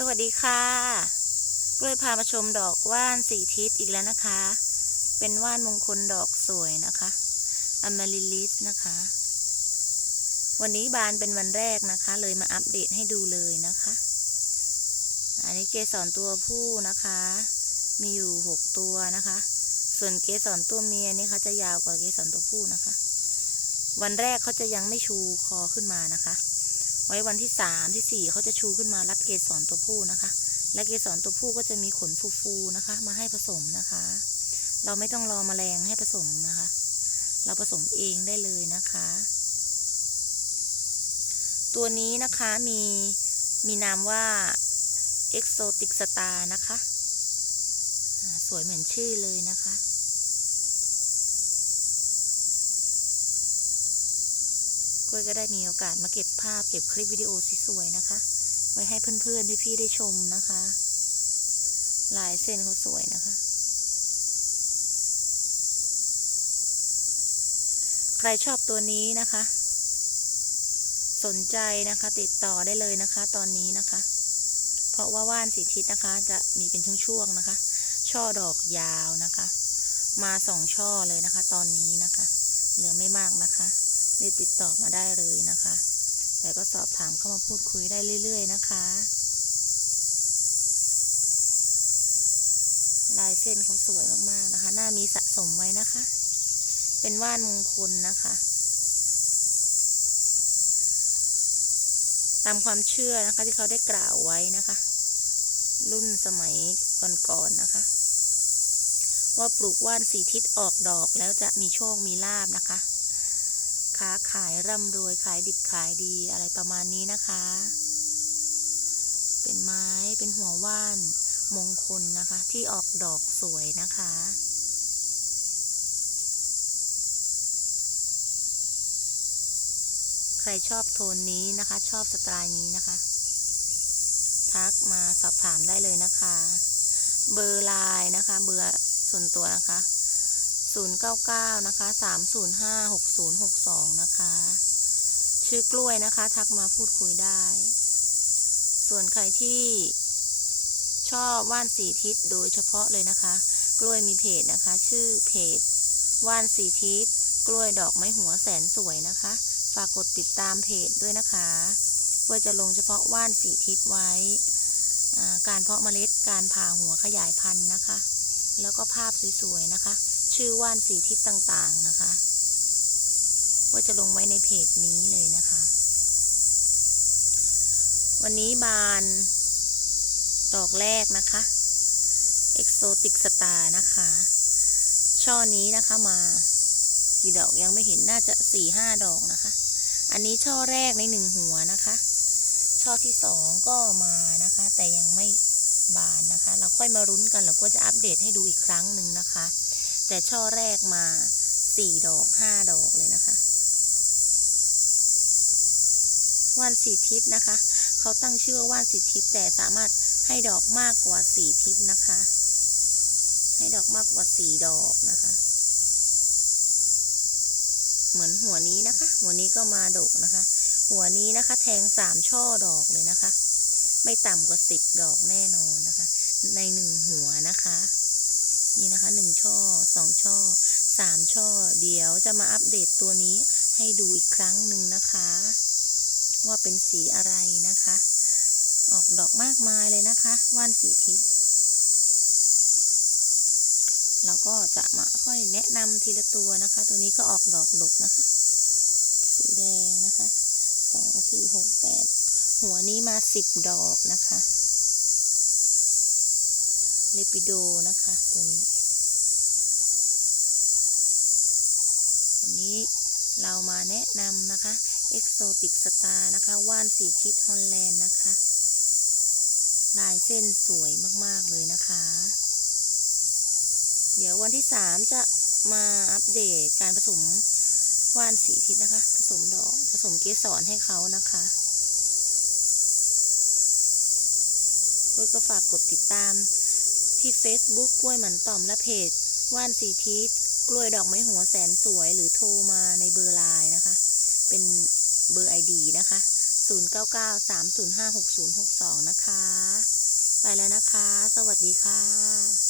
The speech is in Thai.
สวัสดีค่ะ กล้วยพามาชมดอกว่านสีทิศอีกแล้วนะคะ เป็นว่านมงคลดอกสวยนะคะอม r ริลิสนะคะ วันนี้บานเป็นวันแรกนะคะ เลยมาอัปเดตให้ดูเลยนะคะ อันนี้เกสรตัวผู้นะคะ มีอยู่หกตัวนะคะ ส่วนเกสรตัวเมียนี่เขาจะยาวกว่าเกสรตัวผู้นะคะ วันแรกเขาจะยังไม่ชูคอขึ้นมานะคะ ไว้วันที่สามที่สี่เขาจะชูขึ้นมารับเกสรตัวผู้นะคะ และเกสรตัวผู้ก็จะมีขนฟูๆนะคะ มาให้ผสมนะคะ เราไม่ต้องรอมแมลงให้ผสมนะคะ เราผสมเองได้เลยนะคะ ตัวนี้นะคะมีมีนามว่า Exotic Star นะคะ สวยเหมือนชื่อเลยนะคะ กล้วยก็ได้มีโอกาสมาเก็บภาพเก็บคลิปวิดีโอสวยๆนะคะ ไว้ให้เพื่อนๆพี่ๆได้ชมนะคะ ลายเส้นเขาสวยนะคะ ใครชอบตัวนี้นะคะ สนใจนะคะติดต่อได้เลยนะคะ ตอนนี้นะคะ เพราะว่าว่านสีทิศนะคะ จะมีเป็นช่วงๆนะคะ ช่อดอกยาวนะคะ มาสองช่อเลยนะคะ ตอนนี้นะคะ เหลือไม่มากนะคะ รีบติดต่อมาได้เลยนะคะ แต่ก็สอบถามเข้ามาพูดคุยได้เรื่อย ๆ นะคะ ลายเส้นเขาสวยมากๆนะคะ หน้ามีสะสมไว้นะคะ เป็นว่านมงคลนะคะ ตามความเชื่อนะคะที่เขาได้กล่าวไว้นะคะ รุ่นสมัยก่อนๆนนะคะว่าปลูกว่านสีทิศออกดอกแล้วจะมีโชคมีลาบนะคะ ค้าขายร่ำรวยขายดิบขายดีอะไรประมาณนี้นะคะ เป็นไม้เป็นหัวว่านมงคลนะคะ ที่ออกดอกสวยนะคะใครชอบโทนนี้นะคะ ชอบสไตล์นี้นะคะ ทักมาสอบถามได้เลยนะคะ เบอร์ไลน์นะคะ เบอร์ส่วนตัวนะคะ 099 นะคะ 305 6062 นะคะ ชื่อกล้วยนะคะ ทักมาพูดคุยได้ ส่วนใครที่ชอบว่านสีทิศโดยเฉพาะเลยนะคะ กล้วยมีเพจนะคะ ชื่อเพจว่านสีทิศกล้วยดอกไม้หัวแสนสวยนะคะ ฝากกดติดตามเพจด้วยนะคะกล้วยจะลงเฉพาะว่านสีทิศไว้ การเพาะเมล็ดการผ่าหัวขยายพันธุ์นะคะ แล้วก็ภาพสวยๆนะคะ ชื่อว่านสีทิศต่างๆนะคะ ว่าจะลงไว้ในเพจนี้เลยนะคะ วันนี้บานดอกแรกนะคะ Exotic Star นะคะ ช่อนี้นะคะมากี่ดอกยังไม่เห็นน่าจะสี่ห้าดอกนะคะ อันนี้ช่อแรกในหนึ่งหัวนะคะ ช่อที่สองก็มานะคะ แต่ยังไม่บานนะคะ เราค่อยมารุ้นกันแล้วก็จะอัปเดตให้ดูอีกครั้งหนึ่งนะคะ แต่ช่อแรกมาสี่ดอกห้าดอกเลยนะคะ ว่านสี่ทิศนะคะ เขาตั้งชื่อว่าว่านสี่ทิศแต่สามารถให้ดอกมากกว่าสี่ทิศนะคะ ให้ดอกมากกว่าสี่ดอกนะคะ เหมือนหัวนี้นะคะ หัวนี้ก็มาดกนะคะ หัวนี้นะคะ แทงสามช่อดอกเลยนะคะ ไม่ต่ำกว่าสิบดอกแน่นอนนะคะ ในหนึ่งหัวนะคะ นี่นะคะหนึ่งช่อสองช่อสามช่อ เดี๋ยวจะมาอัปเดตตัวนี้ให้ดูอีกครั้งหนึ่งนะคะ ว่าเป็นสีอะไรนะคะ ออกดอกมากมายเลยนะคะ ว่านสีทิศเราก็จะมาค่อยแนะนำทีละตัวนะคะ ตัวนี้ก็ออกดอกดกนะคะ สีแดงนะคะสองสี่หกแปดหัวนี้มาสิบดอกนะคะ เลปิโดนะคะตัวนี้ วันนี้เรามาแนะนำนะคะ Exotic Star นะคะ ว่านสีทิศฮอลแลนด์นะคะ ลายเส้นสวยมากๆเลยนะคะ เดี๋ยววันที่สามจะมาอัปเดตการผสมว่านสีทิศนะคะ ผสมดอกผสมเกสรให้เขานะคะก็ฝากกดติดตาม ที่ Facebook กล้วยหมันต่อมและเพจ ว่านสีทิศกล้วยดอกไม้หัวแสนสวย หรือโทรมาในเบอร์ไลน์นะคะ เป็นเบอร์ ID นะคะ0 0993056062 นะคะ ไปแล้วนะคะ สวัสดีค่ะ